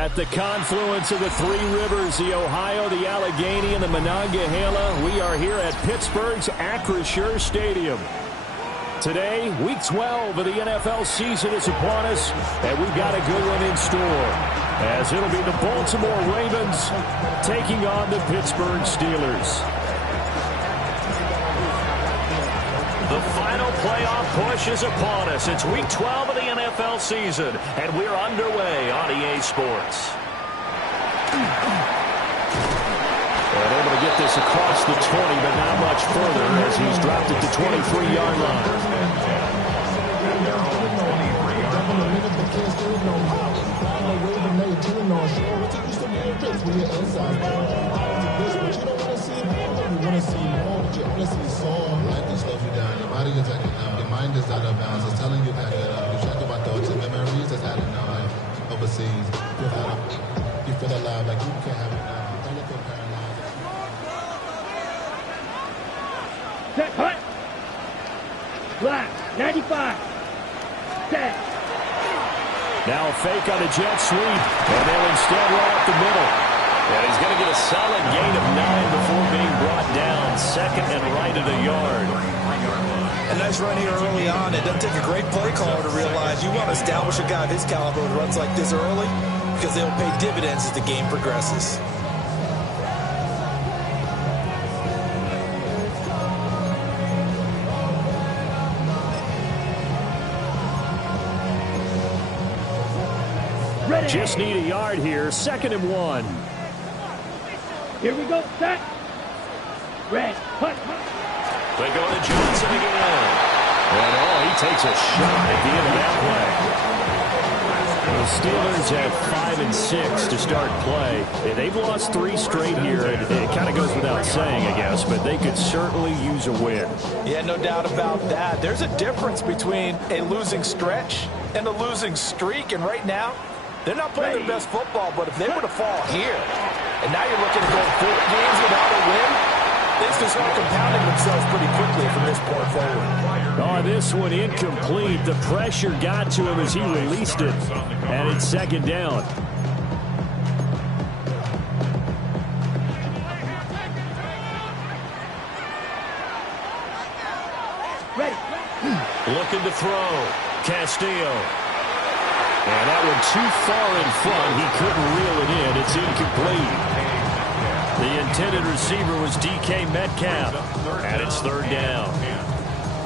At the confluence of the three rivers, the Ohio, the Allegheny, and the Monongahela, we are here at Pittsburgh's Acrisure Stadium. Today, Week 12 of the NFL season is upon us, and we've got a good one in store, as it'll be the Baltimore Ravens taking on the Pittsburgh Steelers. The final playoff push is upon us. It's Week 12 of the NFL season, and we're underway on EA Sports. And able to get this across the 20, but not much further as he's dropped it to 23-yard line. Your body is acting up. Your mind is out of bounds. It's telling you that you're talking about thoughts and memories that's happening overseas. You feel alive, like you can't have it now. You don't feel paralyzed. Set, hut. Black, 95. Set. Now a fake on a jet sweep, and they'll instead run up the middle. And he's going to get a solid gain of 9 before being brought down, second and right at a yard. A nice run here early on. It doesn't take a great play caller to realize you want to establish a guy of his caliber who runs like this early because they'll pay dividends as the game progresses. Ready. Just need a yard here, second and 1. Here we go. Set. Red. Hut. They go to Johnson again. And he takes a shot at the end of that play. The Steelers have 5 and 6 to start play. They've lost 3 straight here, and it kind of goes without saying, I guess, but they could certainly use a win. Yeah, no doubt about that. There's a difference between a losing stretch and a losing streak, and right now, they're not playing their best football, but if they were to fall here, and now you're looking to go 4 games without a win, things can start compounding themselves pretty quickly from this point forward. Oh, this one incomplete. The pressure got to him as he released it, and it's second down. Ready. Looking to throw. Castillo. And that one too far in front. He couldn't reel it in. It's incomplete. The intended receiver was DK Metcalf. And it's third down.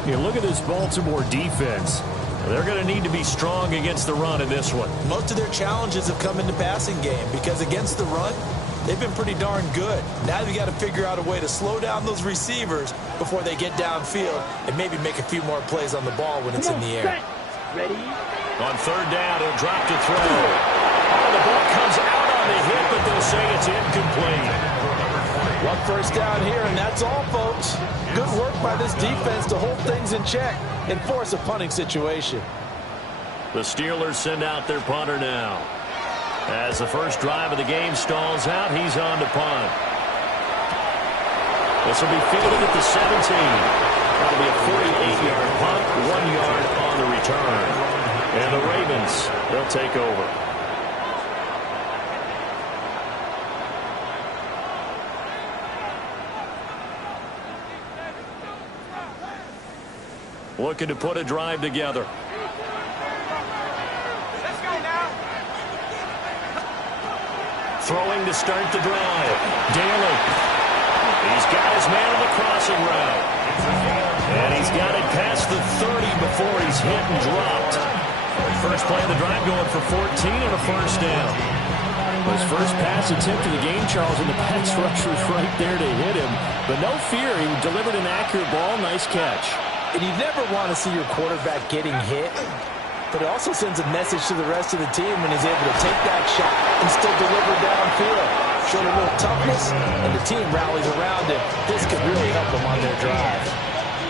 You look at this Baltimore defense. They're going to need to be strong against the run in this one. Most of their challenges have come in the passing game because against the run, they've been pretty darn good. Now they've got to figure out a way to slow down those receivers before they get downfield and maybe make a few more plays on the ball when it's in the air. Ready. On third down, he'll drop to throw. Oh, the ball comes out on the hit, but they'll say it's incomplete. One first down here, and that's all, folks. Good work by this defense to hold things in check and force a punting situation. The Steelers send out their punter now. As the first drive of the game stalls out, he's on to punt. This will be fielded at the 17. That'll be a 48-yard punt, 1 yard on the return. And the Ravens, they'll take over. Looking to put a drive together. Let's go now. Throwing to start the drive. Daly. He's got his man on the crossing route. And he's got it past the 30 before he's hit and dropped. First play of the drive going for 14 and a first down. His first pass attempt of the game, Charles, and the pass rusher was right there to hit him. But no fear, he delivered an accurate ball. Nice catch. And you never want to see your quarterback getting hit, but it also sends a message to the rest of the team when he's able to take that shot and still deliver downfield. Showed a little toughness, and the team rallies around him. This could really help them on their drive.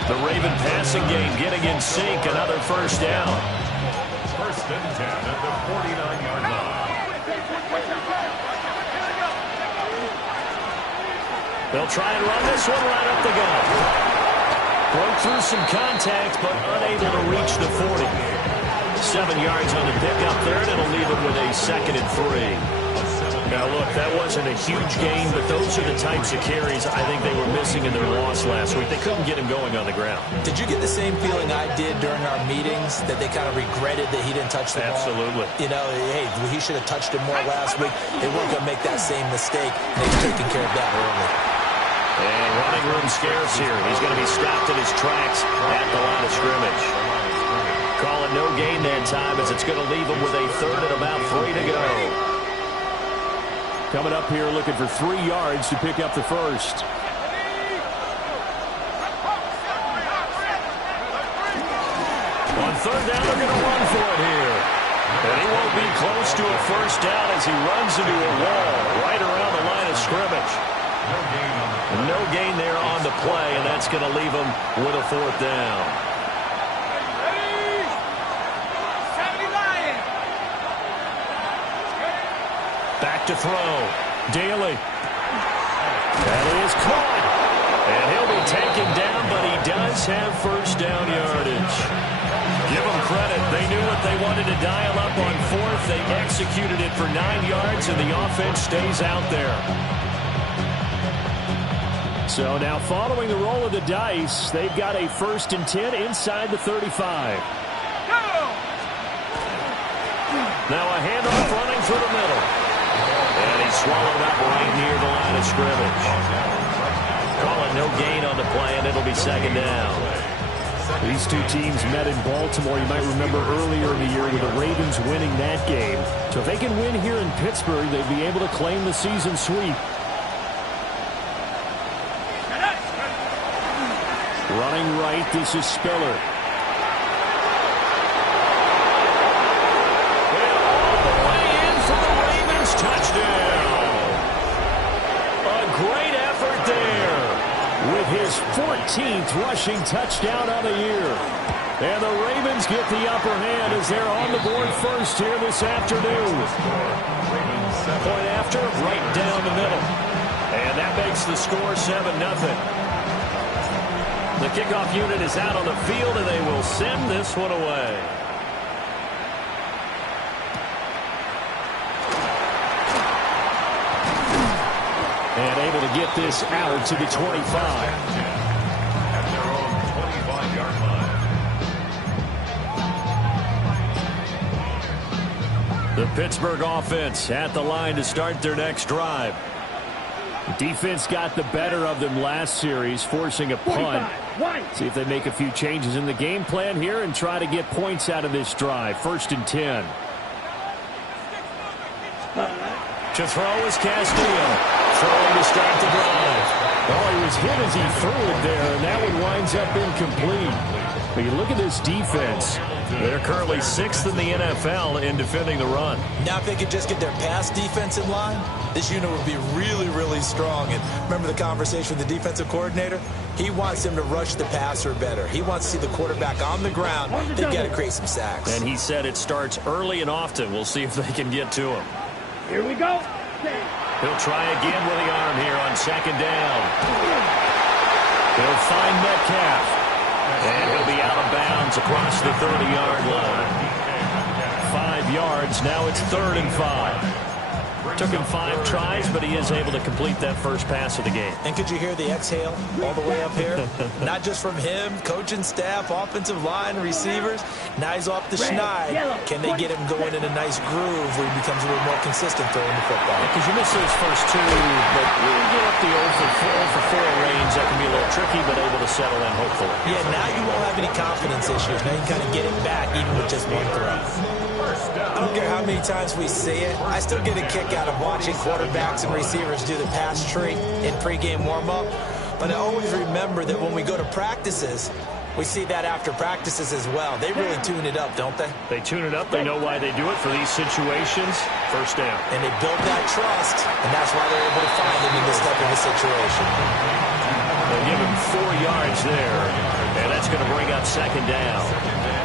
The Raven passing game getting in sync, another first down. First and 10 at the 49-yard line. They'll try and run this one right up the gut. Broke through some contact, but unable to reach the 40. 7 yards on the pickup there, and it'll leave it with a 2nd and 3. Now, look, that wasn't a huge gain, but those are the types of carries I think they were missing in their loss last week. They couldn't get him going on the ground. Did you get the same feeling I did during our meetings, that they kind of regretted that he didn't touch the ball? Absolutely. You know, hey, he should have touched it more last week. They weren't going to make that same mistake. They've taken care of that early. And running room scarce here. He's going to be stopped in his tracks at the line of scrimmage. Call it no gain that time, as it's going to leave him with a 3rd and about 3 to go. Coming up here looking for 3 yards to pick up the first. On 3rd down, they're going to run for it here. And he won't be close to a first down as he runs into a wall right around the line of scrimmage. No gain there on the play, and that's going to leave him with a 4th down. Back to throw. Daly. That is caught. And he'll be taken down, but he does have first down yardage. Give them credit. They knew what they wanted to dial up on 4th. They executed it for 9 yards, and the offense stays out there. So now following the roll of the dice, they've got a 1st and 10 inside the 35. Now a handoff running through the middle. And he swallowed up right near the line of scrimmage. Call it no gain on the play, and it'll be 2nd down. These two teams met in Baltimore. You might remember earlier in the year with the Ravens winning that game. So if they can win here in Pittsburgh, they'd be able to claim the season sweep. Running right, this is Spiller. Touchdown. A great effort there. With his 14th rushing touchdown on the year. And the Ravens get the upper hand as they're on the board first here this afternoon. Point after, right down the middle. And that makes the score 7-0. The kickoff unit is out on the field, and they will send this one away. And able to get this out to the 25. At their own 25-yard line. The Pittsburgh offense at the line to start their next drive. The defense got the better of them last series, forcing a punt. See if they make a few changes in the game plan here and try to get points out of this drive. 1st and 10. To throw is Castillo. Throwing to start the drive. Oh, he was hit as he threw it there, and that one winds up incomplete. But you look at this defense. They're currently 6th in the NFL in defending the run. Now if they could just get their pass defense in line, this unit would be really, really strong. And remember the conversation with the defensive coordinator? He wants them to rush the passer better. He wants to see the quarterback on the ground. They've got to create some sacks. And he said it starts early and often. We'll see if they can get to him. Here we go. He'll try again with the arm here on 2nd down. He'll find Metcalf. And he'll be out of bounds across the 30-yard line. 5 yards. Now it's 3rd and 5. Took him 5 tries, but he is able to complete that first pass of the game. And could you hear the exhale all the way up here? Not just from him, coaching staff, offensive line, receivers. Now he's off the schneid. Can they get him going in a nice groove where he becomes a little more consistent throwing the football? Because you miss those first 2, but you get up the 0 for 4 range. That can be a little tricky, but able to settle in, hopefully. Yeah, now you won't have any confidence issues. Now you can kind of get it back even with just 1 throw. I don't care how many times we see it. I still get a kick out of watching quarterbacks and receivers do the pass tree in pregame warm-up. But I always remember that when we go to practices, we see that after practices as well. They really tune it up, don't they? They tune it up. They know why they do it for these situations. First down. And they build that trust, and that's why they're able to find him in this type of a situation. They'll give him 4 yards there, and that's going to bring up 2nd down.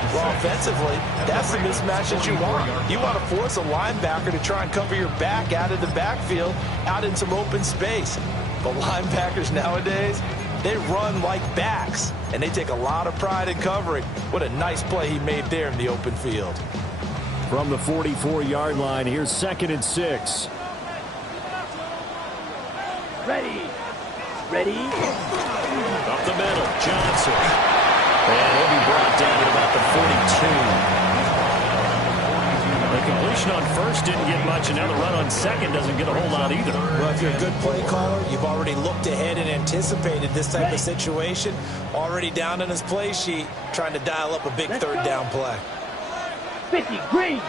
Well, offensively, that's the mismatch that you want. You want to force a linebacker to try and cover your back out of the backfield, out in some open space. But linebackers nowadays, they run like backs, and they take a lot of pride in covering. What a nice play he made there in the open field. From the 44-yard line, here's 2nd and 6. Ready. Ready. Up the middle, Johnson. And he'll be brought down at about the 42. The completion on first didn't get much, and now the run on second doesn't get a whole lot either. Well, if you're a good play caller, you've already looked ahead and anticipated this type of situation. Already down in his play sheet, trying to dial up a big third down play. 50, green.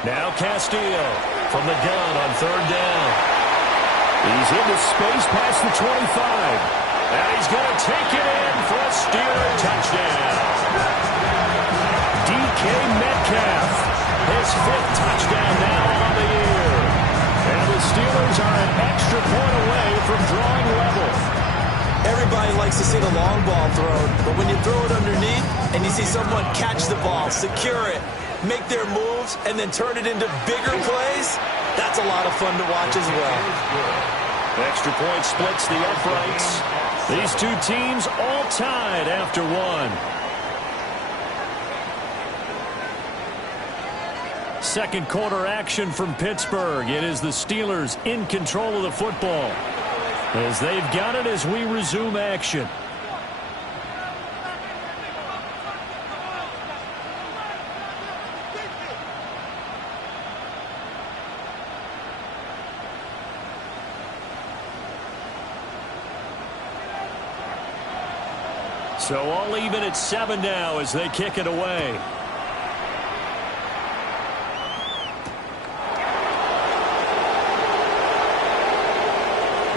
Now Castillo from the gun on third down. He's into space past the 25. And he's going to take it in for a Steeler touchdown. DK Metcalf, his 5th touchdown now on the year. And the Steelers are an extra point away from drawing level. Everybody likes to see the long ball thrown, but when you throw it underneath and you see someone catch the ball, secure it, make their moves, and then turn it into bigger plays, that's a lot of fun to watch as well. Extra point splits the uprights. These two teams all tied after one. Second quarter action from Pittsburgh. It is the Steelers in control of the football as they've got it as we resume action. So all even at 7 now as they kick it away.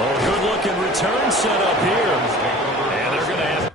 Oh, good-looking return set up here. And they're going to have...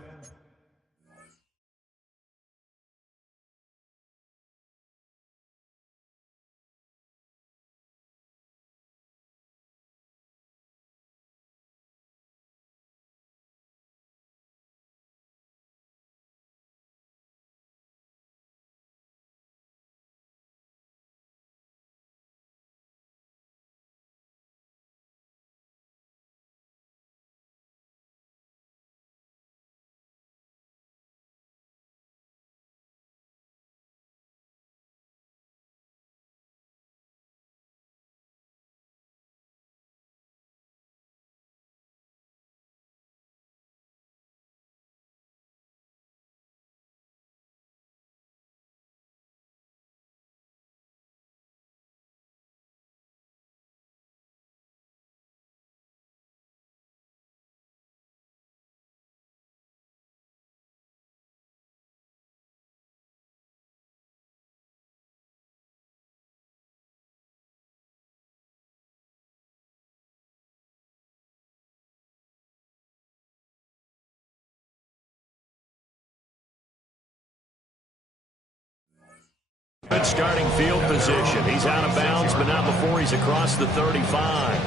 Good starting field position. He's out of bounds, but not before he's across the 35.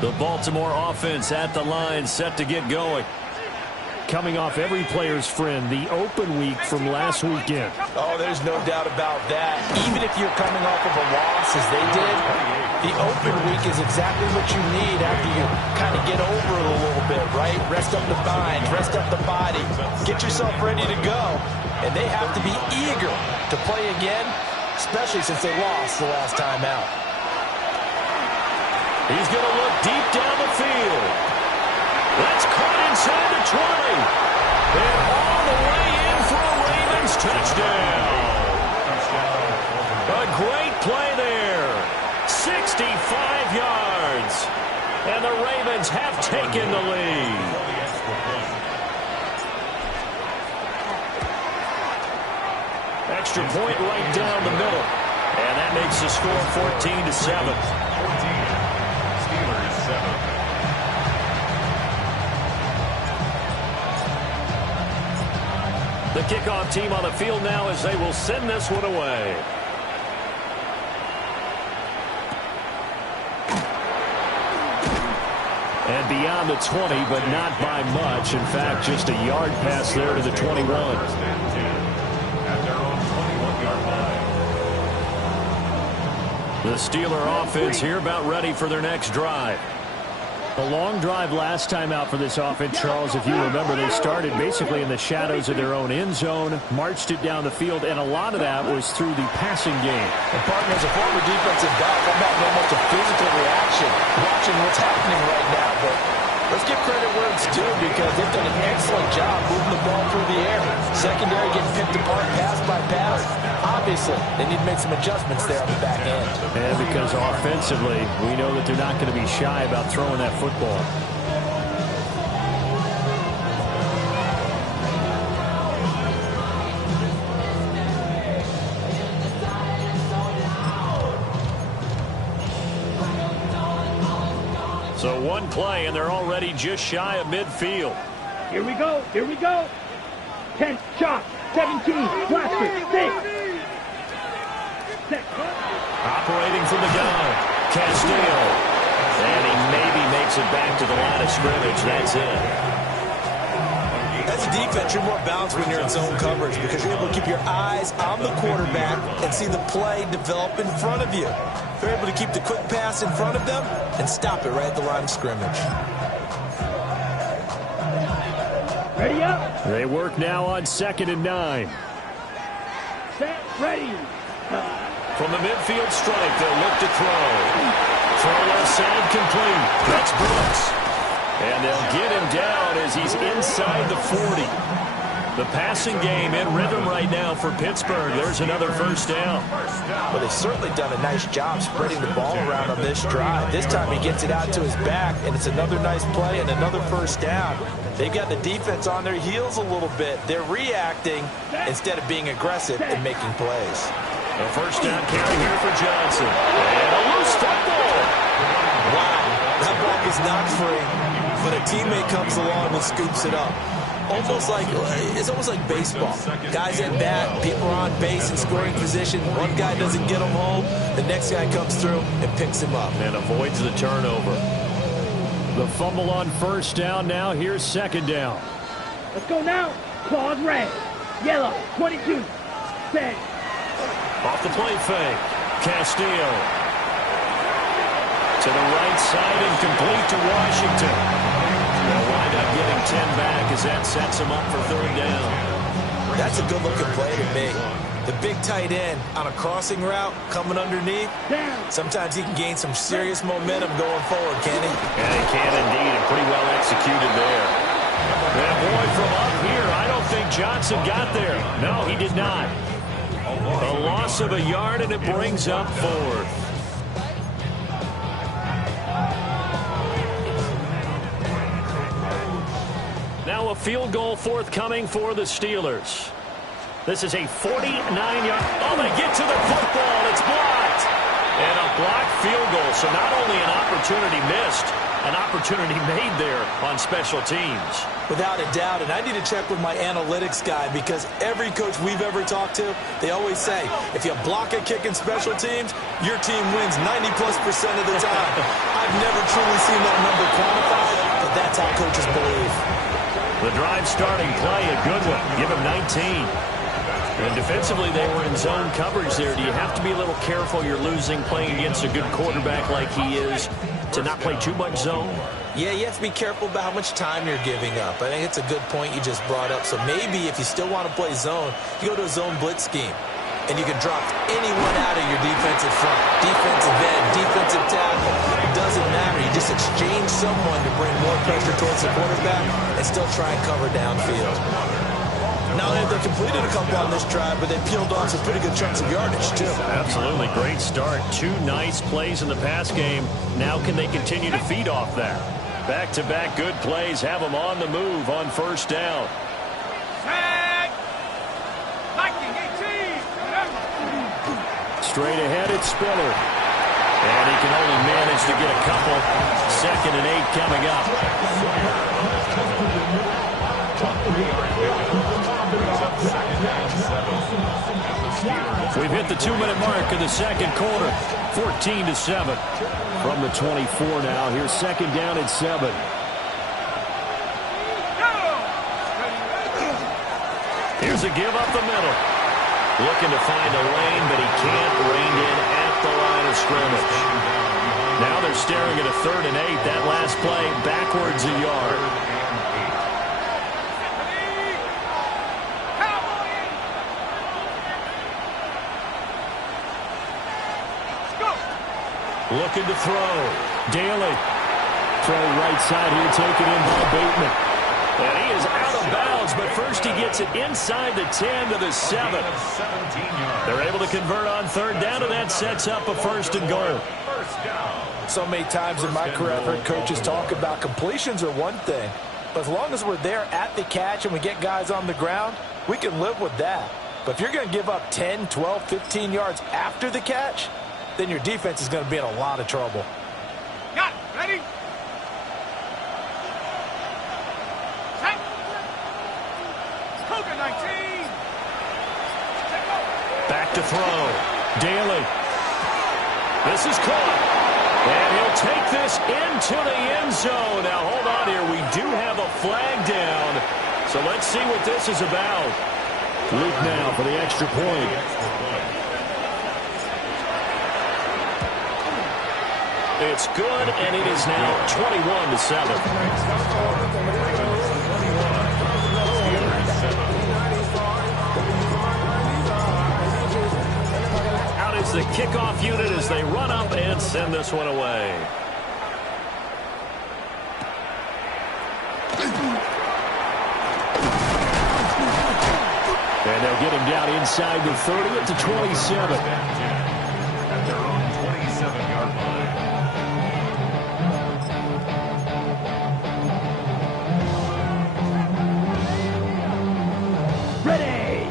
The Baltimore offense at the line, set to get going. Coming off every player's friend, the open week from last weekend. Oh, there's no doubt about that. Even if you're coming off of a loss, as they did, the open week is exactly what you need after you kind of get over it a little bit, right? Rest up the mind, rest up the body, get yourself ready to go. And they have to be eager to play again, especially since they lost the last time out. He's going to look deep down the field. That's caught inside the 20. And all the way in for a Ravens touchdown. A great play there. 65 yards. And the Ravens have taken the lead. Extra point right down the middle. And that makes the score 14-7. The kickoff team on the field now as they will send this one away. And beyond the 20, but not by much. In fact, just a yard pass there to the 21. At their own 21-yard line. The Steeler offense here about ready for their next drive. A long drive last time out for this offense, Charles. If you remember, they started basically in the shadows of their own end zone, marched it down the field, and a lot of that was through the passing game. And partner, as a former defensive back, I'm having almost a physical reaction watching what's happening right now. But let's give credit where it's due because they've done an excellent job moving the ball through the air. Secondary getting picked apart pass by pass. Obviously, they need to make some adjustments there on the back end. And because offensively, we know that they're not going to be shy about throwing that football. So one play, and they're already just shy of midfield. Here we go. Here we go. 10 shot. 17. Blaster. 6. Operating from the gun, Castillo. And he maybe makes it back to the line of scrimmage. That's it. As a defense, you're more balanced when you're in zone coverage because you're able to keep your eyes on the quarterback and see the play develop in front of you. You're able to keep the quick pass in front of them and stop it right at the line of scrimmage. Ready up. They work now on 2nd and 9. Set. Ready. From the midfield stripe, they'll look to throw. Throw left side complete. That's Brooks. And they'll get him down as he's inside the 40. The passing game in rhythm right now for Pittsburgh. There's another first down. Well, they've certainly done a nice job spreading the ball around on this drive. This time he gets it out to his back, and it's another nice play and another first down. They've got the defense on their heels a little bit. They're reacting instead of being aggressive and making plays. A first down carry here for Johnson. And a loose football. Wow, that ball was not free, but a teammate comes along and scoops it up. It's almost like baseball. Guys at bat, people are on base in scoring position. One guy doesn't get him home. The next guy comes through and picks him up. And avoids the turnover. The fumble on first down now. Here's 2nd down. Let's go now. Claws red. Yellow. 22. Set. Off the play fake. Castillo. To the right side and complete to Washington. They'll wind up getting 10 back as that sets them up for 3rd down. That's a good-looking play to me. The big tight end on a crossing route coming underneath. Sometimes he can gain some serious momentum going forward, can he? Yeah, he can indeed, and pretty well executed there. That boy from up here, I don't think Johnson got there. No, he did not. A loss of a yard, and it brings up 4th. Now a field goal forthcoming for the Steelers. This is a 49-yard. Oh, they get to the football. It's blocked. And a blocked field goal. So not only an opportunity missed, an opportunity made there on special teams. Without a doubt, and I need to check with my analytics guy because every coach we've ever talked to, they always say, if you block a kick in special teams, your team wins 90+% of the time. I've never truly seen that number quantified, but that's how coaches believe. The drive starting play, a good one. Give him 19. And defensively, they were in zone coverage there. Do you have to be a little careful you're losing playing against a good quarterback like he is to not play too much zone? Yeah, you have to be careful about how much time you're giving up. I think it's a good point you just brought up. So maybe if you still want to play zone, you go to a zone blitz scheme. And you can drop anyone out of your defensive front. Defensive end, defensive tackle. It doesn't matter. You just exchange someone to bring more pressure towards the quarterback and still try and cover downfield. Not only have they completed a couple on this drive, but they peeled off some pretty good chunks of yardage, too. Absolutely. Great start. 2 nice plays in the pass game. Now can they continue to feed off that? Back-to-back good plays have them on the move on first down. Straight ahead, it's Spiller. And he can only manage to get a couple. 2nd and 8 coming up. We've hit the 2-minute mark of the second quarter. 14-7 from the 24 now. Here's 2nd down and 7. Here's a give up the middle. Looking to find a lane, but he can't rein in at the line of scrimmage. Now they're staring at a 3rd and 8. That last play backwards a yard. Looking to throw. Daly. Throw right side here, taken in by Bateman. And he is out of bounds, but first he gets it inside the 10 to the 7. They're able to convert on 3rd down, and that sets up a 1st and goal. So many times in my career I've heard coaches talk about completions are one thing, but as long as we're there at the catch and we get guys on the ground, we can live with that. But if you're going to give up 10, 12, 15 yards after the catch, then your defense is going to be in a lot of trouble. Got it. Ready? Set. Cougar 19. Back to throw. Daly. This is caught. And he'll take this into the end zone. Now, hold on here. We do have a flag down. So let's see what this is about. Luke now for the extra point. It's good, and it is now 21-7. Out is the kickoff unit as they run up and send this one away. And they'll get him down inside the 30 at the 27. At their own 27-yard line. Ready.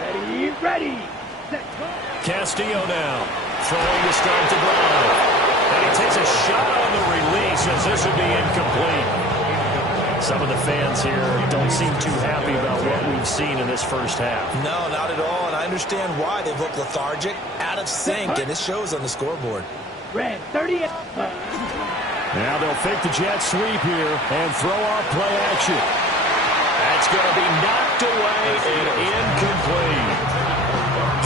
Ready. Ready. Set. Go. Castillo now, throwing to start the drive. And he takes a shot on the release as this would be incomplete. Some of the fans here don't seem too happy about what we've seen in this first half. No, not at all, and I understand why. They've looked lethargic, out of sync, and it shows on the scoreboard. Red 30. Now they'll fake the jet sweep here and throw off play action. That's going to be knocked away and incomplete.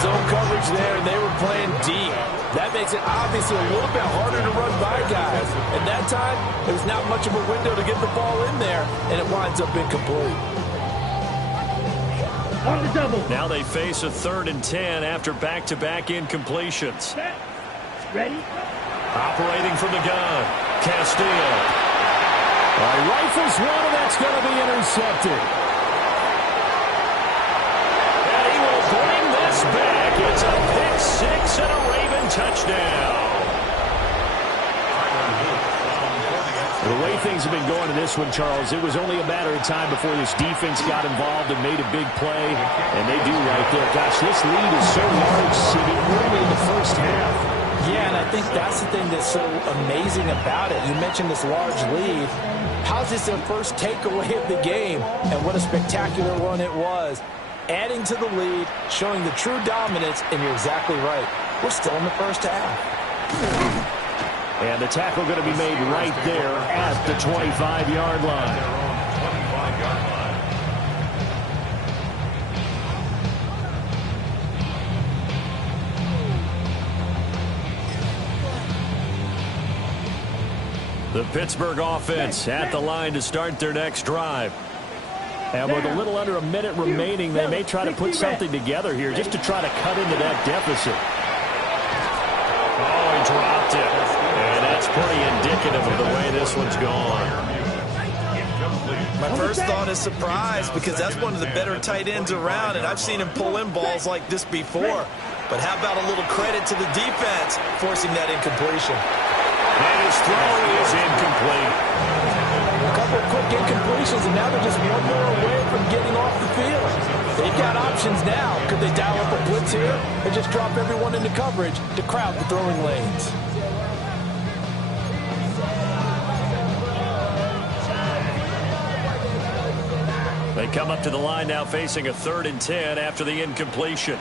Zone coverage there, and they were playing deep. That makes it obviously a little bit harder to run by guys. At that time, there's not much of a window to get the ball in there, and it winds up incomplete. On the double. Now they face a 3rd and 10 after back-to-back incompletions. Set. Ready. Operating from the gun, Castillo. Rifles one, and that's going to be intercepted. And he will bring this back. It's a pick 6 and a Raven touchdown. The way things have been going in this one, Charles, it was only a matter of time before this defense got involved and made a big play, and they do right there. Gosh, this lead is so large, sitting early in the first half. Yeah, and I think that's the thing that's so amazing about it. You mentioned this large lead. How's this their first takeaway of the game? And what a spectacular one it was. Adding to the lead, showing the true dominance, and you're exactly right. We're still in the first half. And the tackle going to be made right there at the 25-yard line. The Pittsburgh offense at the line to start their next drive. And with a little under a minute remaining, they may try to put something together here just to try to cut into that deficit. Oh, he dropped it. And that's pretty indicative of the way this one's gone. My first thought is surprise, because that's one of the better tight ends around, and I've seen him pull in balls like this before. But how about a little credit to the defense forcing that incompletion? And his throw is incomplete. A couple of quick incompletions, and now they're just one more away from getting off the field. They've got options now. Could they dial up a blitz here or just drop everyone into coverage to crowd the throwing lanes? They come up to the line now facing a 3rd and 10 after the incompletion.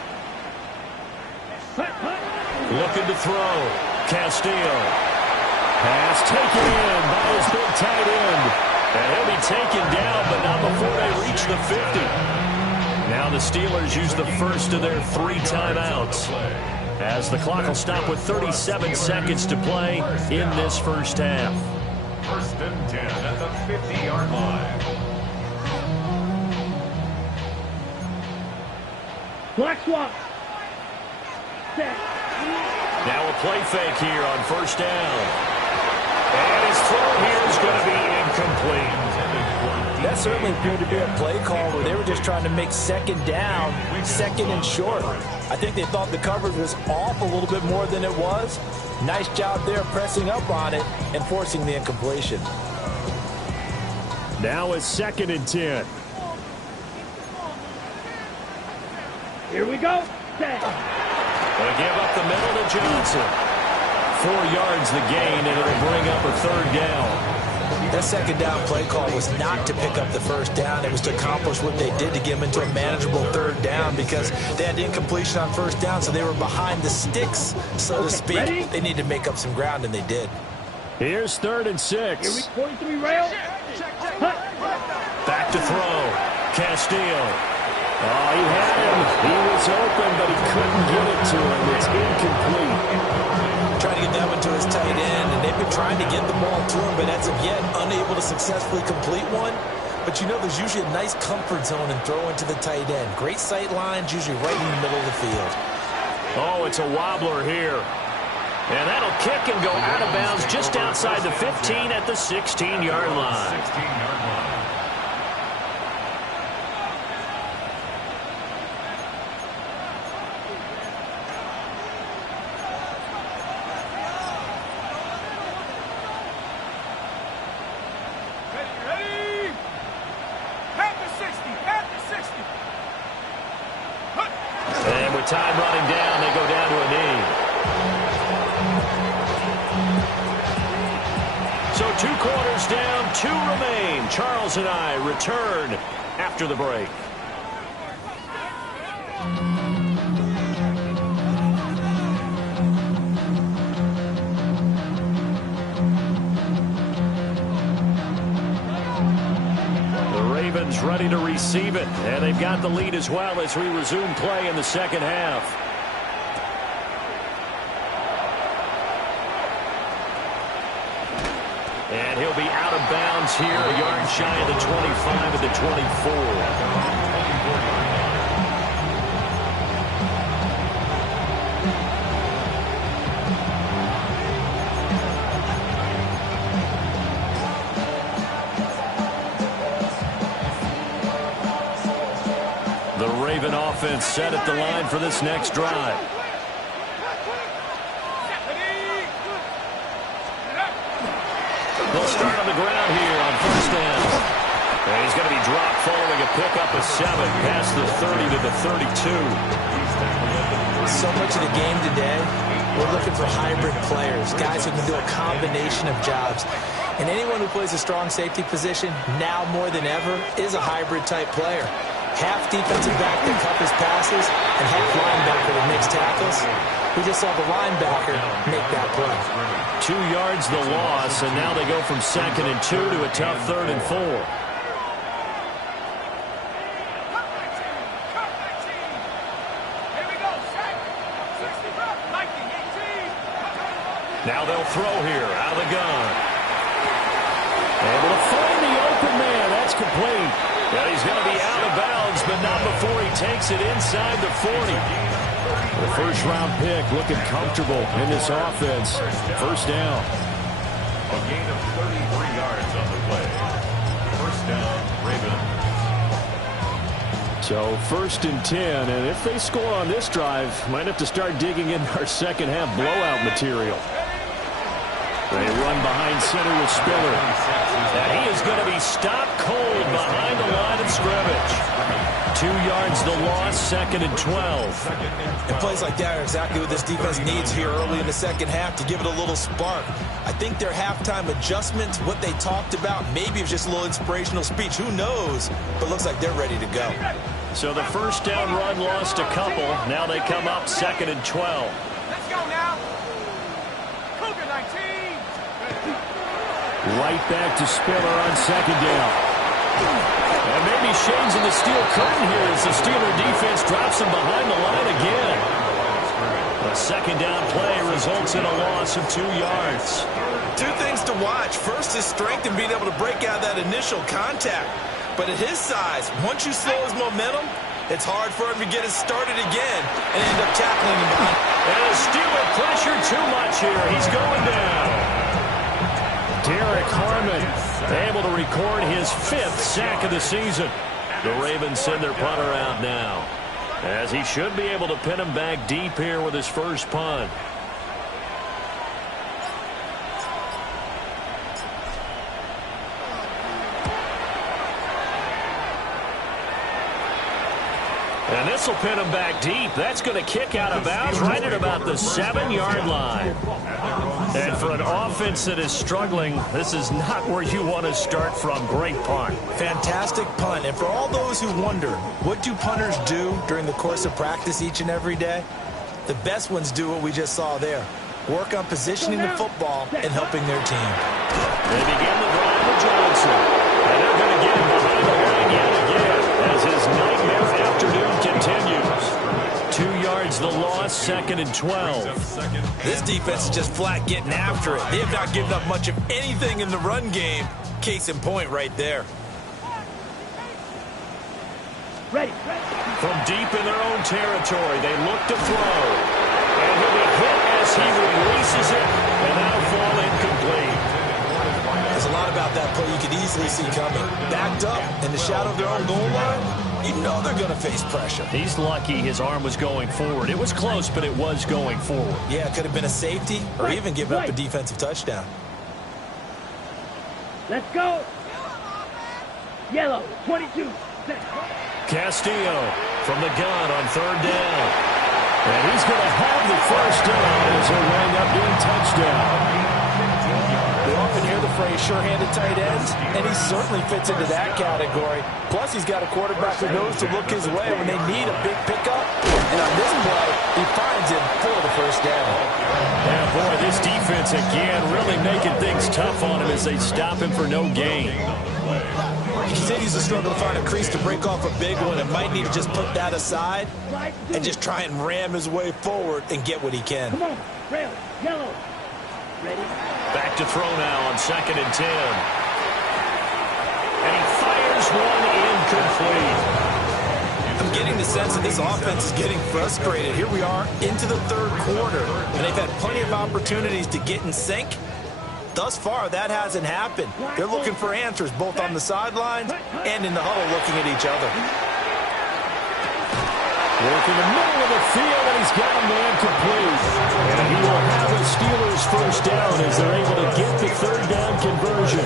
Looking to throw. Castillo. Pass taken in by his big tight end. And he'll be taken down, but not before they reach the 50. Now the the Steelers use the first of their 3 timeouts, as the clock will stop with 37 seconds to play in this first half. First and 10 at the 50-yard line. Black swap. Set. Now a play fake here on first down. And his throw here is going to be incomplete. That certainly appeared to be a play call where they were just trying to make second down, second and short. I think they thought the coverage was off a little bit more than it was. Nice job there pressing up on it and forcing the incompletion. Now it's 2nd and 10. Here we go. Set. They give up the middle to Johnson. 4 yards the gain, and it'll bring up a 3rd down. That second down play call was not to pick up the first down. It was to accomplish what they did to get them into a manageable 3rd down because they had incompletion on first down, so they were behind the sticks, so to speak. Ready? They needed to make up some ground, and they did. Here's 3rd and 6. Here we 43 rail. Hut. Back to throw. Castillo. Oh, he had him. He was open, but he couldn't get it to him. It's incomplete. Trying to get that one to his tight end, and they've been trying to get the ball to him, but as of yet, unable to successfully complete one. But you know, there's usually a nice comfort zone in throwing to the tight end. Great sight lines, usually right in the middle of the field. Oh, it's a wobbler here. And that'll kick and go out of bounds just outside the 15 at the 16-yard line. 16-yard line. And with time running down, they go down to a knee. So 2 quarters down, 2 remain. Charles and I return after the break. Ready to receive it, and they've got the lead as well as we resume play in the second half. And he'll be out of bounds here, a yard shy of the 25 at the 24. Offense set at the line for this next drive. They'll start on the ground here on first down. And he's going to be dropped following a pickup of 7 past the 30 to the 32. So much of the game today, we're looking for hybrid players, guys who can do a combination of jobs. And anyone who plays a strong safety position, now more than ever, is a hybrid type player. Half defensive back that covers passes and half linebacker that makes tackles. We just saw the linebacker make that play. 2 yards the loss, and now they go from 2nd and 2 to a tough 3rd and 4. Now they'll throw here out of the gun. Able to find the open man. That's complete. Yeah, he's going to be out of bounds, but not before he takes it inside the 40. The first-round pick looking comfortable in this offense. First down. A gain of 33 yards on the play. First down, Ravens. So 1st and 10, and if they score on this drive, might have to start digging in our second half blowout material. They run behind center with Spiller. And he is going to be stopped cold behind the line of scrimmage. 2 yards the loss, 2nd and 12. And plays like that are exactly what this defense needs here early in the second half to give it a little spark. I think their halftime adjustments, what they talked about, maybe it was just a little inspirational speech. Who knows? But looks like they're ready to go. So the first down run lost a couple. Now they come up 2nd and 12. Let's go now. Cougar 19. Right back to Spiller on 2nd down. And maybe shades of the steel curtain here as the Steeler defense drops him behind the line again. A second down play results in a loss of 2 yards. Two things to watch. First, his strength in being able to break out that initial contact. But at his size, once you slow his momentum, it's hard for him to get it started again and end up tackling him behind. And the Steeler pressure too much here. He's going down. Derek Harmon able to record his 5th sack of the season. The Ravens send their punter out now, as he should be able to pin him back deep here with his first punt. And this will pin him back deep. That's going to kick out of bounds right at about the 7-yard line. And for an offense that is struggling, this is not where you want to start from. Great punt. Fantastic punt. And for all those who wonder, what do punters do during the course of practice each and every day? The best ones do what we just saw there. Work on positioning the football and helping their team. They begin the drive with Johnson. And they're going to get him behind the line yet again as his nightmare afternoon continues. 2 yards the loss, 2nd and 12. This defense is just flat getting after it. They have not given up much of anything in the run game. Case in point right there. Ready. From deep in their own territory, they look to throw. And he'll be hit as he releases it, and that'll fall incomplete. There's a lot about that play you could easily see coming. Backed up in the shadow of their own goal line, you know they're going to face pressure. He's lucky his arm was going forward. It was close, but it was going forward. Yeah, it could have been a safety or even given up a defensive touchdown. Let's go. Yellow, 22. Set. Castillo from the gun on 3rd down. And he's going to have the first down as he'll wind up being touchdown. We often hear the phrase sure-handed tight ends, and he certainly fits into that category. Plus, he's got a quarterback who knows to look his way when they need a big pickup. And on this play, he finds him for the first down. Yeah, boy, this defense again really making things tough on him as they stop him for no gain. He continues to struggle to find a crease to break off a big one and might need to just put that aside and just try and ram his way forward and get what he can. Come on, rail, yellow. Ready? Back to throw now on 2nd and 10. And he fires one incomplete. I'm getting the sense that this offense is getting frustrated. Here we are into the 3rd quarter, and they've had plenty of opportunities to get in sync. Thus far, that hasn't happened. They're looking for answers both on the sidelines and in the huddle looking at each other. Working the middle of the field, and he's got a man complete. And he will have a Steelers first down as they're able to get the 3rd down conversion.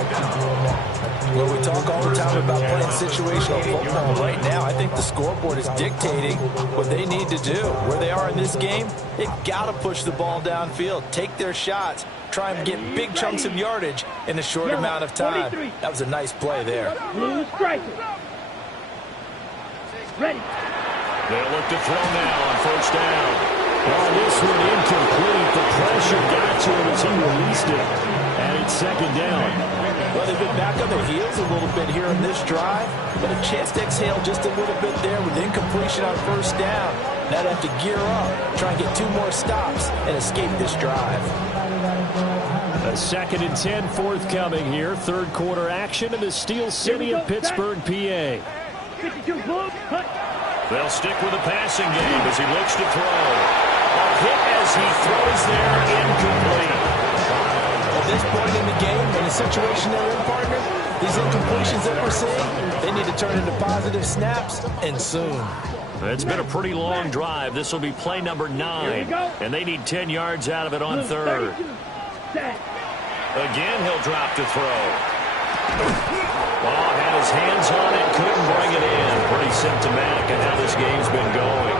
Well, we talk all the time about playing situational football. Right now, I think the scoreboard is dictating what they need to do. Where they are in this game, they've got to push the ball downfield, take their shots, try and get big chunks of yardage in a short amount of time. That was a nice play there. Blue striker. Ready. They'll look to throw now on 1st down. Oh, this one incomplete. The pressure got to him as he released it. And it's 2nd down. Well, they've been back on their heels a little bit here in this drive, but a chance to exhale just a little bit there with incompletion on 1st down. Now they have to gear up, try and get 2 more stops, and escape this drive. A 2nd and 10 forthcoming here. 3rd quarter action in the Steel City of Pittsburgh, PA. 52 blue, cut. They'll stick with the passing game as he looks to throw. A hit as he throws there, incomplete. At this point in the game, in a situation they're in, partner, these incompletions that we're seeing, they need to turn into positive snaps, and soon. It's been a pretty long drive. This will be play number 9, and they need 10 yards out of it on 3rd. Again, he'll drop to throw. Oh, had his hands on it, couldn't bring it in. Pretty symptomatic of how this game's been going.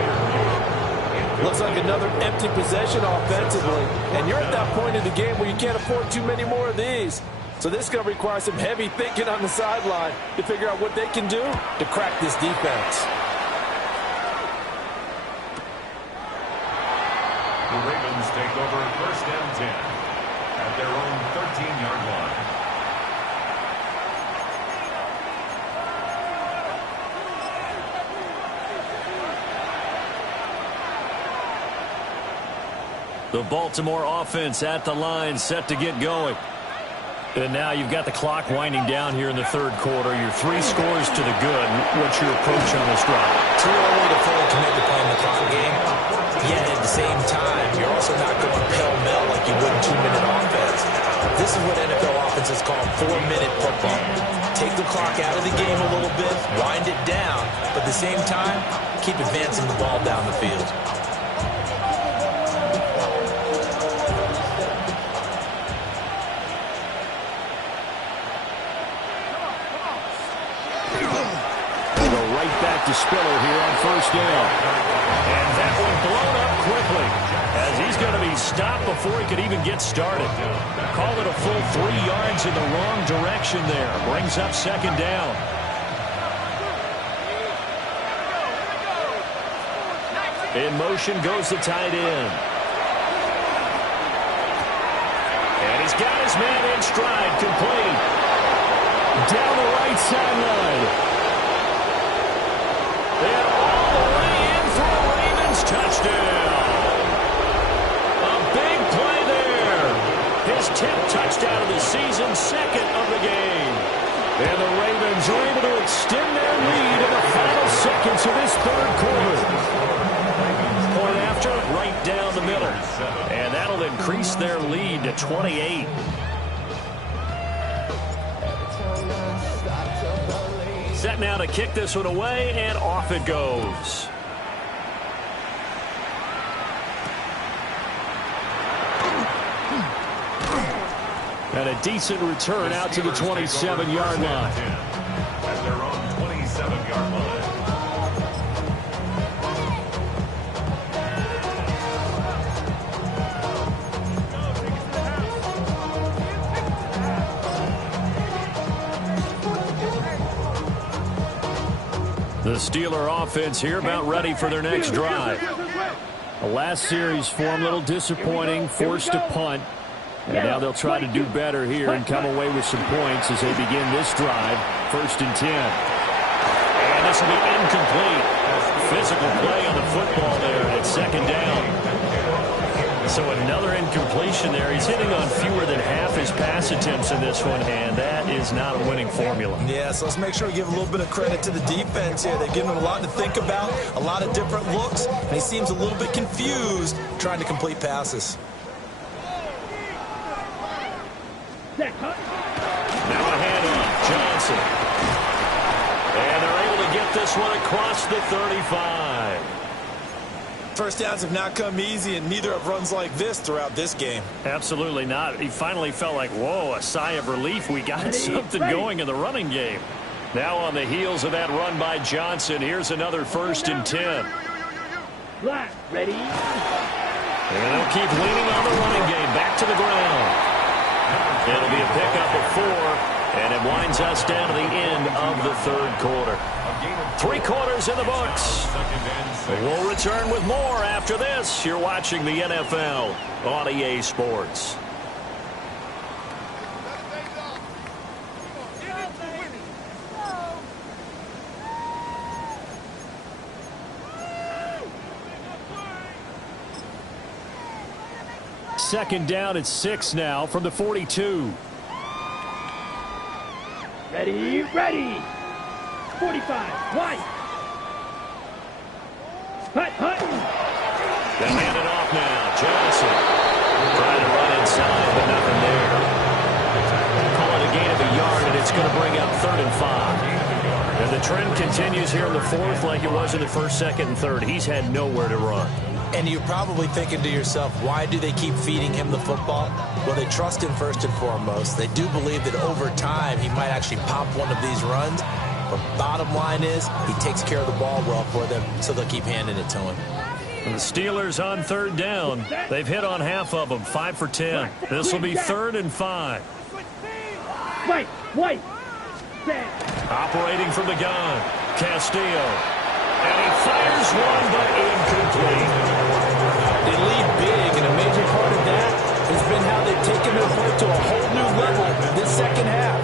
Looks like another empty possession offensively. And you're at that point in the game where you can't afford too many more of these. So this is going to require some heavy thinking on the sideline to figure out what they can do to crack this defense. The Ravens take over 1st and 10 at their own 13-yard line. The Baltimore offense at the line, set to get going. And now you've got the clock winding down here in the third quarter. Your 3 scores to the good. What's your approach on this drive? Too early to fully commit to playing the clock game. Yet at the same time, you're also not going pell-mell like you would in 2-minute offense. This is what NFL offenses call 4-minute football. Take the clock out of the game a little bit, wind it down, but at the same time, keep advancing the ball down the field. To Spiller here on first down. And that one blown up quickly as he's going to be stopped before he could even get started. Call it a full 3 yards in the wrong direction there. Brings up second down. In motion goes the tight end. And he's got his man in stride, complete. Down the right sideline. And all the way in for a Ravens touchdown. A big play there. His 10th touchdown of the season, second of the game. And the Ravens are able to extend their lead in the final seconds of this third quarter. Point after, right down the middle. And that'll increase their lead to 28. Set now to kick this one away, and off it goes. And a decent return out to the 27-yard line. At their own 27-yard line. The Steeler offense here about ready for their next drive. The last series form a little disappointing, forced to punt. And now they'll try to do better here and come away with some points as they begin this drive. 1st and 10. And this will be incomplete. Physical play on the football there at second down. So another incompletion there. He's hitting on fewer than half his pass attempts in this one, and that is not a winning formula. Yeah, so let's make sure we give a little bit of credit to the defense here. They're giving him a lot to think about, a lot of different looks, and he seems a little bit confused trying to complete passes. Now a handoff, Johnson. And they're able to get this one across the 35. First downs have not come easy, and neither have runs like this throughout this game. Absolutely not. He finally felt like, whoa, a sigh of relief. We got something going in the running game. Now on the heels of that run by Johnson, here's another 1st and 10. Ready? And they'll keep leaning on the running game. Back to the ground. It'll be a pickup of 4, and it winds us down to the end of the third quarter. 3 quarters in the books. We'll return with more after this. You're watching the NFL on EA Sports. Second down at 6 now from the 42. Ready? 45, wide. Hut. They hand it off now. Johnson trying to run inside, but nothing there. Call it a gain of a yard, and it's going to bring up 3rd and 5. And the trend continues here in the 4th like it was in the 1st, 2nd, and 3rd. He's had nowhere to run. And you're probably thinking to yourself, why do they keep feeding him the football? Well, they trust him first and foremost. They do believe that over time he might actually pop one of these runs. But bottom line is he takes care of the ball well for them, so they'll keep handing it to him. And the Steelers on 3rd down. They've hit on half of them, 5 for 10. This will be 3rd and 5. White. Operating from the gun, Castillo. And he fires one, but incomplete. They lead big, and a major part of that has been how they've taken their play to a whole new level this second half.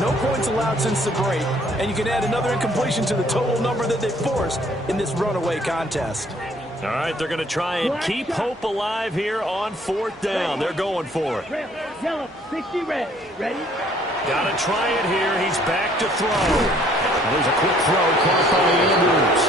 No points allowed since the break, and you can add another incompletion to the total number that they forced in this runaway contest. All right, they're going to try and keep hope alive here on 4th down. They're going for it. Yellow, 60 red. Ready? Got to try it here. He's back to throw. Well, there's a quick throw caught by Andrews.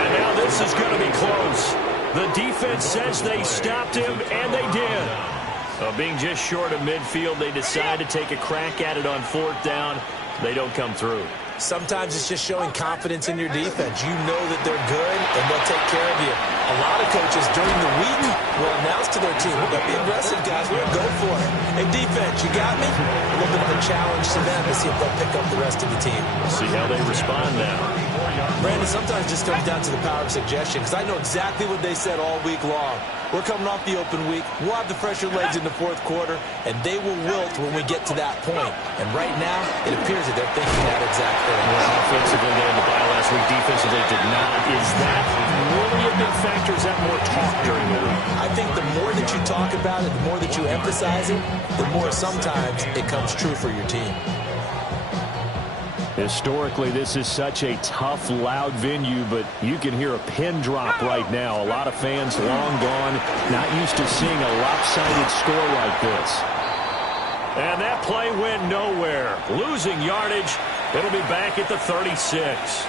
And now this is going to be close. The defense says they stopped him, and they did. Being just short of midfield, they decide to take a crack at it on 4th down. They don't come through. Sometimes it's just showing confidence in your defense. You know that they're good, and they'll take care of you. A lot of coaches during the week will announce to their team, we're going to be aggressive, guys. We're going to go for it. Hey, defense, you got me? A little bit of a challenge to them to see if they'll pick up the rest of the team. See how they respond now. Brandon, sometimes it just comes down to the power of suggestion, because I know exactly what they said all week long. We're coming off the open week. We'll have the fresher legs in the 4th quarter, and they will wilt when we get to that point. And right now, it appears that they're thinking that exact thing. Well, offensively, they had the bye last week. Defensively, did not. Is that really a big factor? Is that more talk during the week? I think the more that you talk about it, the more that you emphasize it, the more sometimes it comes true for your team. Historically, this is such a tough, loud venue, but you can hear a pin drop right now. A lot of fans long gone, not used to seeing a lopsided score like this. And that play went nowhere. Losing yardage. It'll be back at the 36.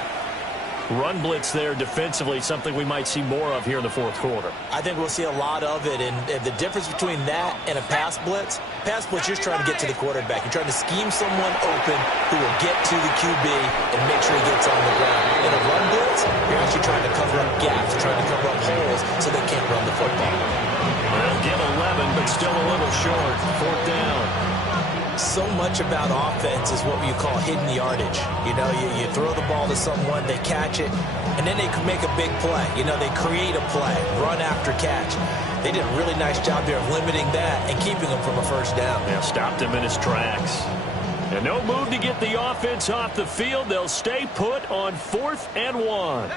Run blitz there defensively, something we might see more of here in the 4th quarter. I think we'll see a lot of it, and the difference between that and a pass blitz, you're just trying to get to the quarterback. You're trying to scheme someone open who will get to the QB and make sure he gets on the ground. In a run blitz, you're actually trying to cover up gaps, trying to cover up holes so they can't run the football. They'll get 11, but still a little short. 4th down. So much about offense is what you call hidden yardage. You know, you throw the ball to someone, they catch it, and then they can make a big play. You know, they create a play, run after catch. They did a really nice job there of limiting that and keeping them from a 1st down. Yeah, stopped him in his tracks. And no move to get the offense off the field. They'll stay put on 4th and 1.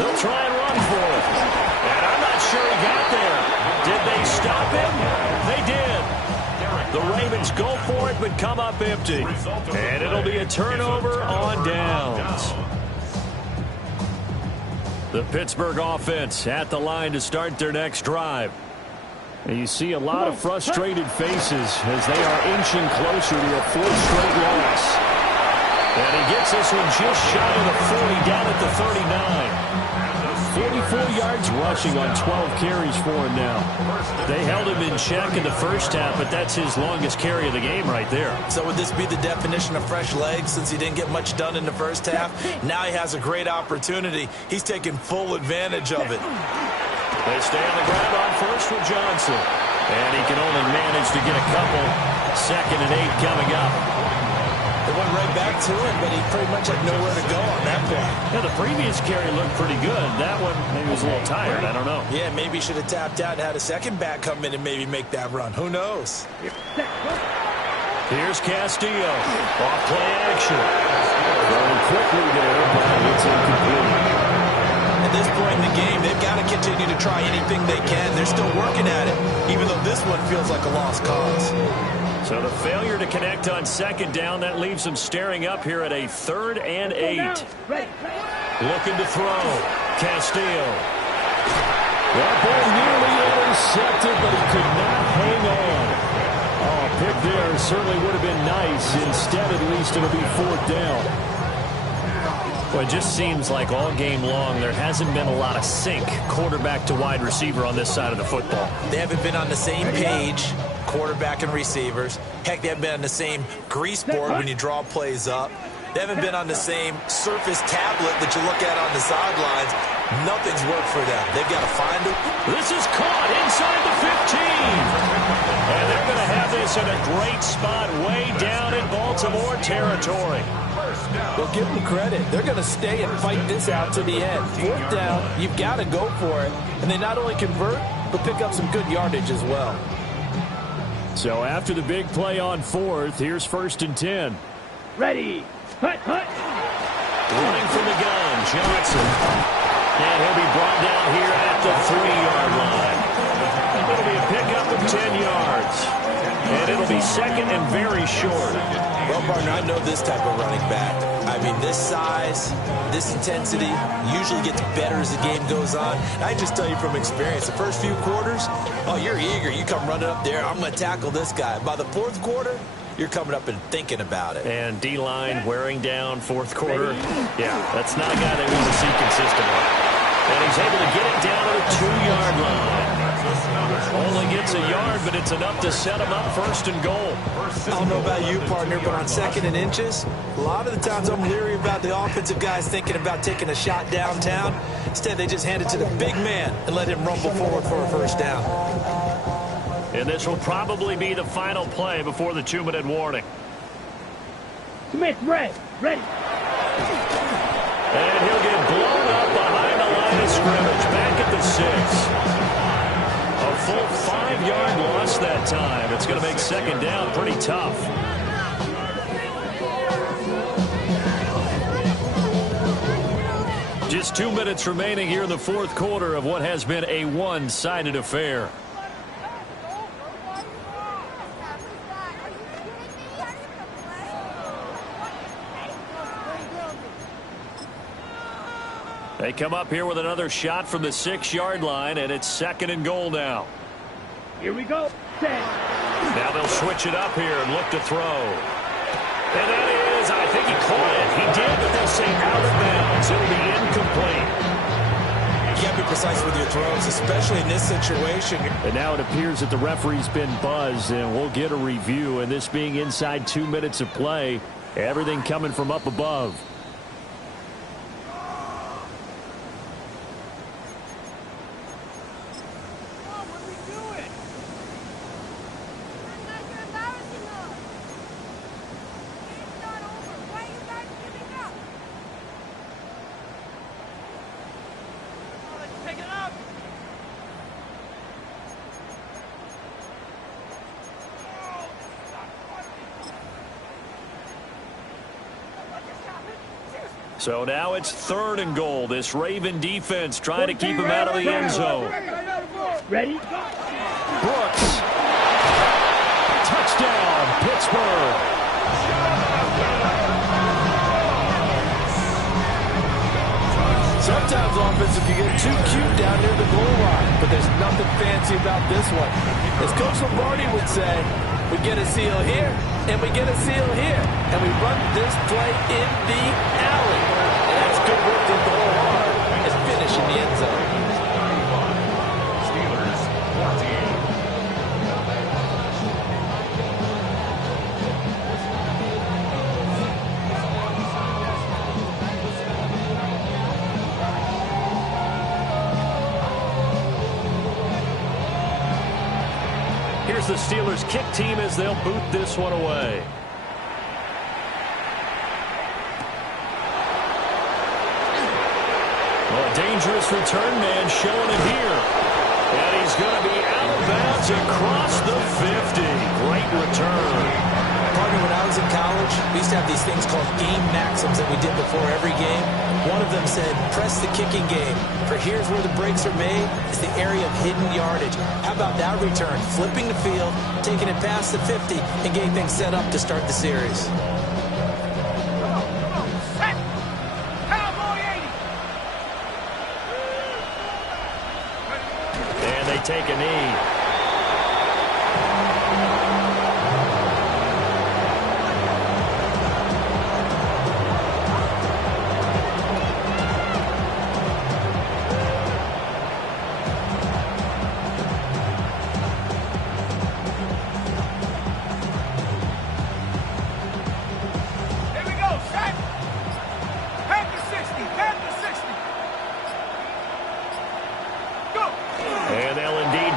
They'll try and run for it. And I'm not sure he got there. Did they stop him? They did. The Ravens go for it, but come up empty. And it'll be a turnover on downs. The Pittsburgh offense at the line to start their next drive. And you see a lot of frustrated faces as they are inching closer to a 4th straight loss. And he gets this one just shy of the 40, down at the 39. 44 yards rushing on 12 carries for him now. They held him in check in the 1st half, but that's his longest carry of the game right there. So would this be the definition of fresh legs since he didn't get much done in the 1st half? Now he has a great opportunity. He's taking full advantage of it. They stay on the ground on 1st with Johnson. And he can only manage to get a couple. 2nd and 8 coming up. They went right back to it, but he pretty much had nowhere to go on that play. Yeah, the previous carry looked pretty good. That one maybe was a little tired. I don't know. Yeah, maybe he should have tapped out and had a second back come in and maybe make that run. Who knows? Here's Castillo. Off play action. Going quickly there, but it's incomplete. At this point in the game, they've got to continue to try anything they can. They're still working at it, even though this one feels like a lost cause. So the failure to connect on 2nd down, that leaves them staring up here at a 3rd and 8. Looking to throw. Castillo. That ball nearly intercepted, but he could not hang on. Oh, a pick there certainly would have been nice. Instead, at least, it'll be 4th down. Well, it just seems like all game long there hasn't been a lot of sync quarterback to wide receiver on this side of the football. They haven't been on the same page, quarterback and receivers. Heck, they haven't been on the same grease board when you draw plays up. They haven't been on the same surface tablet that you look at on the sidelines. Nothing's worked for them. They've got to find it. This is caught inside the 15. And they're going to have this in a great spot way down in Baltimore territory. Well, give them credit. They're going to stay and fight this out to the end. 4th down, you've got to go for it. And they not only convert, but pick up some good yardage as well. So after the big play on 4th, here's 1st and 10. Ready. Hut, hut. Running from the gun, Johnson. And he'll be brought down here at the 3-yard line. It'll be a pickup of 10 yards. And it'll be 2nd and very short. Well, partner, I know this type of running back. I mean, this size, this intensity usually gets better as the game goes on. I just tell you from experience, the first few quarters, oh, you're eager. You come running up there, I'm going to tackle this guy. By the fourth quarter, you're coming up and thinking about it. And D-line wearing down fourth quarter. Yeah, that's not a guy they want to see consistently. And he's able to get it down to the 2-yard line. Only gets a yard, but it's enough to set him up first and goal. I don't know about you, partner, but on 2nd and inches, a lot of the times I'm leery about the offensive guys thinking about taking a shot downtown. Instead, they just hand it to the big man and let him rumble forward for a first down. And this will probably be the final play before the 2-minute warning. Smith, ready. And he'll get blown up behind the line of scrimmage, back at the 6. A full 5-yard loss that time. It's going to make second down pretty tough. Just 2 minutes remaining here in the fourth quarter of what has been a one-sided affair. They come up here with another shot from the 6-yard line, and it's 2nd and goal now. Here we go. Set. Now they'll switch it up here and look to throw. And that is, I think he caught it. He did, but they'll say out of bounds. It'll be incomplete. You can't be precise with your throws, especially in this situation. And now it appears that the referee's been buzzed, and we'll get a review. And this being inside 2 minutes of play, everything coming from up above. So now it's 3rd and goal. This Raven defense trying to keep him out of the end zone. Ready? Brooks. Touchdown, Pittsburgh. Sometimes offense, if you get too cute down near the goal line, but there's nothing fancy about this one. As Coach Lombardi would say, we get a seal here, and we get a seal here, and we run this play in the alley. And that's good work to go hard and finish in the end zone. Steelers 14. Here's the Steelers kick team as they'll boot this one away. Well, a dangerous return man showing it here. And he's going to be out of bounds across the 50. Great return. Partner, when I was in college, we used to have these things called game maxims that we did before every game. One of them said, press the kicking game. For here's where the breaks are made. It's the area of hidden yardage. How about that return? Flipping the field, taking it past the 50, and getting things set up to start the series. And they take a knee.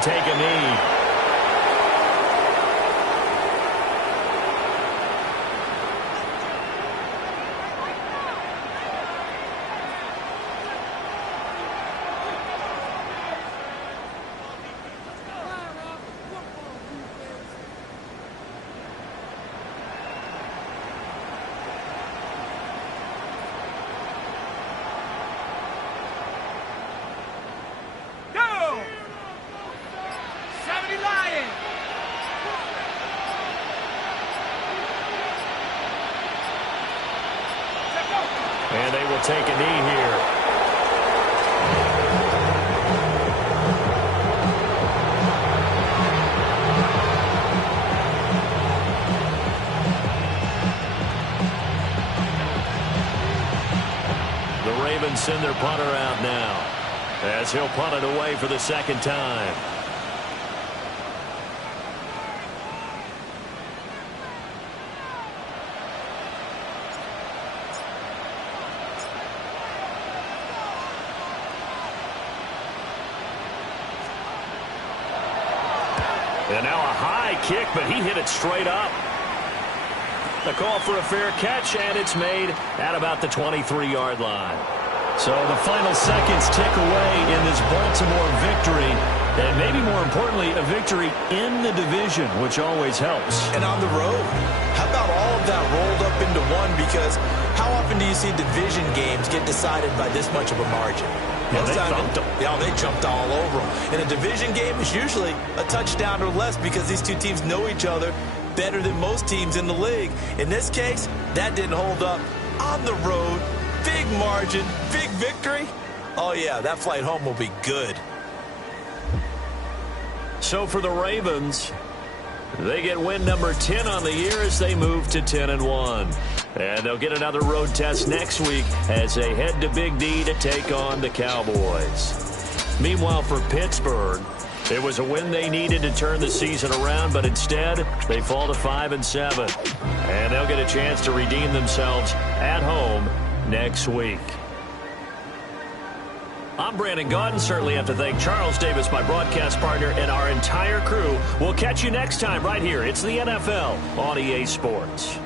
Take it And they will take a knee here. The Ravens send their punter out now, as he'll punt it away for the second time. And now a high kick, but he hit it straight up. The call for a fair catch, and it's made at about the 23-yard line. So the final seconds tick away in this Baltimore victory, and maybe more importantly, a victory in the division, which always helps. And on the road. How about all of that rolled up into one? Because how often do you see division games get decided by this much of a margin? Yeah, they thumped them. Yeah, they jumped all over them. In a division game, it's usually a touchdown or less because these two teams know each other better than most teams in the league. In this case, that didn't hold up. On the road, big margin, big victory. Oh, yeah, that flight home will be good. So for the Ravens, they get win number 10 on the year as they move to 10-1. And they'll get another road test next week as they head to Big D to take on the Cowboys. Meanwhile, for Pittsburgh, it was a win they needed to turn the season around, but instead they fall to 5-7. And they'll get a chance to redeem themselves at home next week. I'm Brandon Gaudin. Certainly have to thank Charles Davis, my broadcast partner, and our entire crew. We'll catch you next time right here. It's the NFL on EA Sports.